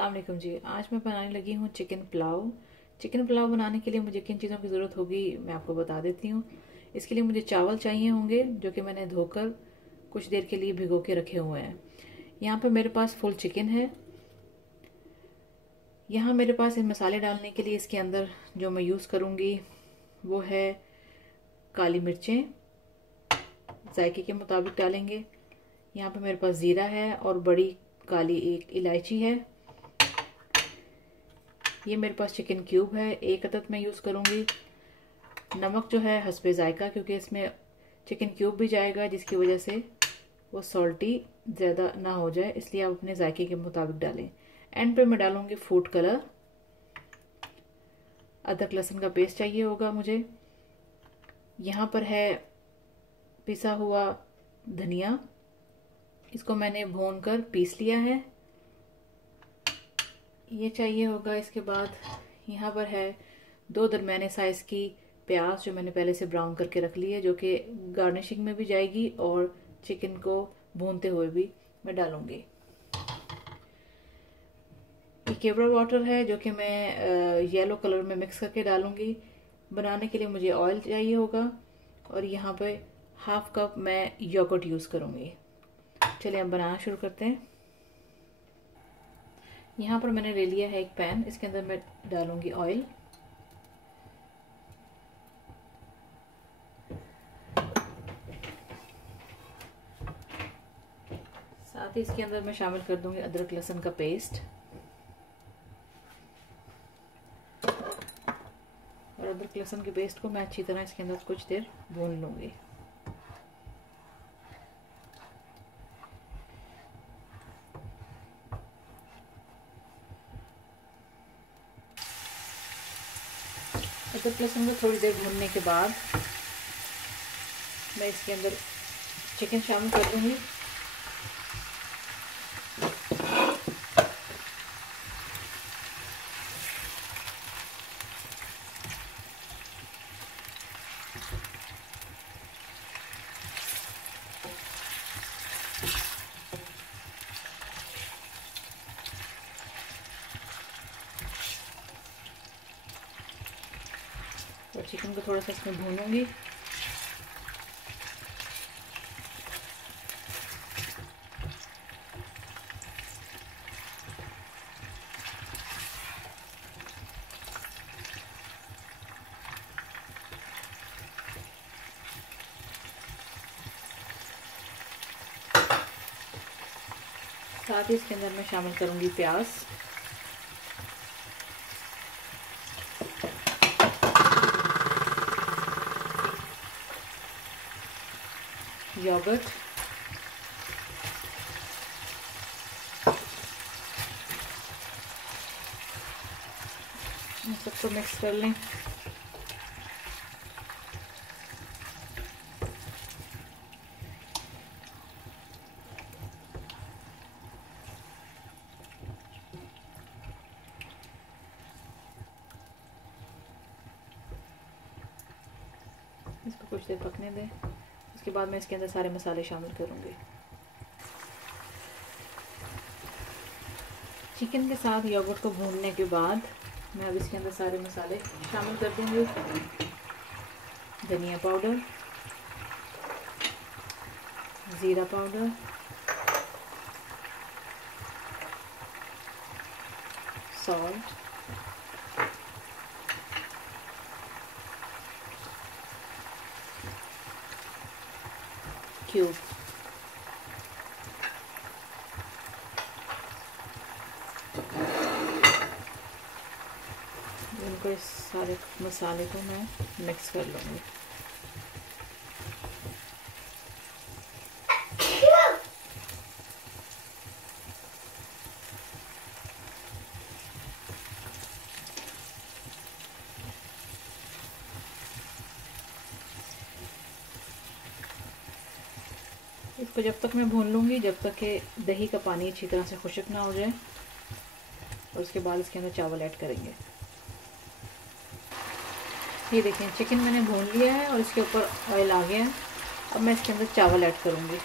अस्सलाम वालेकुम जी। आज मैं बनाने लगी हूँ चिकन पुलाव। चिकन पुलाव बनाने के लिए मुझे किन चीज़ों की ज़रूरत होगी मैं आपको बता देती हूँ। इसके लिए मुझे चावल चाहिए होंगे जो कि मैंने धोकर कुछ देर के लिए भिगो के रखे हुए हैं। यहाँ पे मेरे पास फुल चिकन है। यहाँ मेरे पास इन मसाले डालने के लिए इसके अंदर जो मैं यूज़ करूँगी वो है काली मिर्चें, जायके के मुताबिक डालेंगे। यहाँ पे मेरे पास ज़ीरा है और बड़ी काली एक इलायची है। ये मेरे पास चिकन क्यूब है, एक अदद मैं यूज़ करूँगी। नमक जो है हस्बे जायका, क्योंकि इसमें चिकन क्यूब भी जाएगा जिसकी वजह से वो सॉल्टी ज़्यादा ना हो जाए, इसलिए आप अपने जायके के मुताबिक डालें। एंड पे मैं डालूँगी फूड कलर। अदरक लहसुन का पेस्ट चाहिए होगा मुझे। यहाँ पर है पिसा हुआ धनिया, इसको मैंने भून कर पीस लिया है, ये चाहिए होगा। इसके बाद यहाँ पर है 2 दरमियाने साइज की प्याज जो मैंने पहले से ब्राउन करके रख ली है, जो कि गार्निशिंग में भी जाएगी और चिकन को भूनते हुए भी मैं डालूंगी। ये केवड़ा वाटर है जो कि मैं येलो कलर में मिक्स करके डालूंगी। बनाने के लिए मुझे ऑयल चाहिए होगा और यहाँ पे हाफ कप मैं योगर्ट यूज़ करूँगी। चलिए हम बनाना शुरू करते हैं। यहाँ पर मैंने ले लिया है एक पैन, इसके अंदर मैं डालूंगी ऑयल। साथ ही इसके अंदर मैं शामिल कर दूंगी अदरक लहसुन का पेस्ट और अदरक लहसुन के पेस्ट को मैं अच्छी तरह इसके अंदर कुछ देर भून लूंगी। अदरक लहसुन को थोड़ी देर भूनने के बाद मैं इसके अंदर चिकन शामिल कर दूंगी। और चिकन को थोड़ा सा इसमें भूनूंगी। साथ ही इसके अंदर मैं शामिल करूंगी प्याज, योगर्ट, सबको मिक्स कर लें। इसको कुछ देर पकने दें। उसके बाद मैं इसके अंदर सारे मसाले शामिल करूंगी। चिकन के साथ योगर्ट को भूनने के बाद मैं अब इसके अंदर सारे मसाले शामिल कर दूंगी। धनिया पाउडर, ज़ीरा पाउडर, सॉल्ट, क्यूब, इनको इस सारे मसाले को मैं मिक्स कर लूँगी। इसको जब तक मैं भून लूँगी जब तक कि दही का पानी अच्छी तरह से खुश्क ना हो जाए, और उसके बाद इसके अंदर चावल ऐड करेंगे। ये देखें चिकन मैंने भून लिया है और इसके ऊपर ऑयल आ गया है। अब मैं इसके अंदर चावल ऐड करूँगी।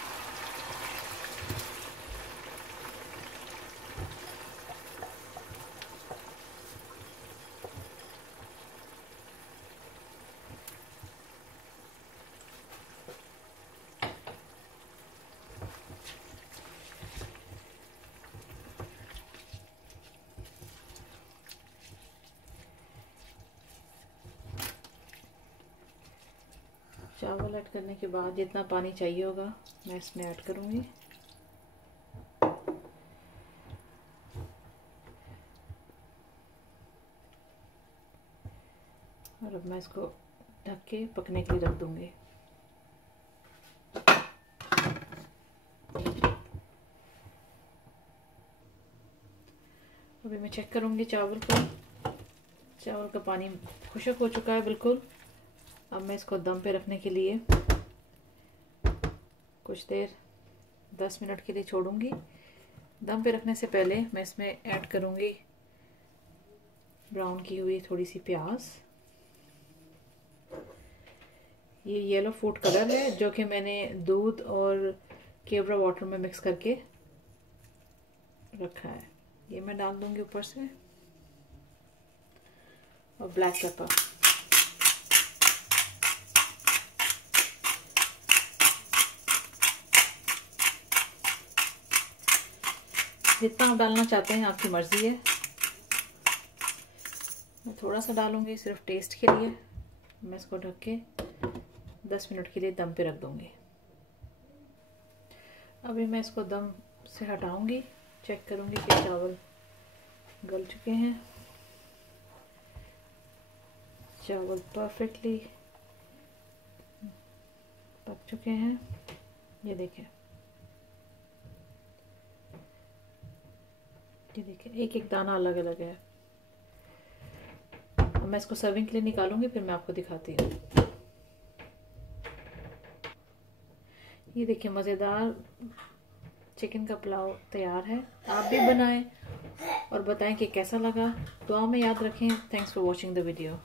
चावल ऐड करने के बाद जितना पानी चाहिए होगा मैं इसमें ऐड करूँगी। और अब मैं इसको ढक के पकने के लिए रख दूँगी। अभी मैं चेक करूँगी चावल को। चावल का पानी खुश्क हो चुका है बिल्कुल। अब मैं इसको दम पे रखने के लिए कुछ देर 10 मिनट के लिए छोड़ूंगी। दम पे रखने से पहले मैं इसमें ऐड करूँगी ब्राउन की हुई थोड़ी सी प्याज। ये येलो फूड कलर है जो कि मैंने दूध और केवड़ा वाटर में मिक्स करके रखा है। ये मैं डाल दूंगी ऊपर से। और ब्लैक पेपर। जितना आप डालना चाहते हैं आपकी मर्जी है। मैं थोड़ा सा डालूंगी सिर्फ टेस्ट के लिए। मैं इसको ढक के 10 मिनट के लिए दम पे रख दूंगी। अभी मैं इसको दम से हटाऊंगी। चेक करूंगी कि चावल गल चुके हैं। चावल परफेक्टली पक चुके हैं। ये देखें, ये देखें, एक एक दाना अलग अलग है। अब मैं इसको सर्विंग के लिए निकालूंगी, फिर मैं आपको दिखाती हूँ। ये देखिए, मज़ेदार चिकन का पुलाव तैयार है। आप भी बनाएं और बताएं कि कैसा लगा। दुआ में याद रखें। Thanks for watching the video.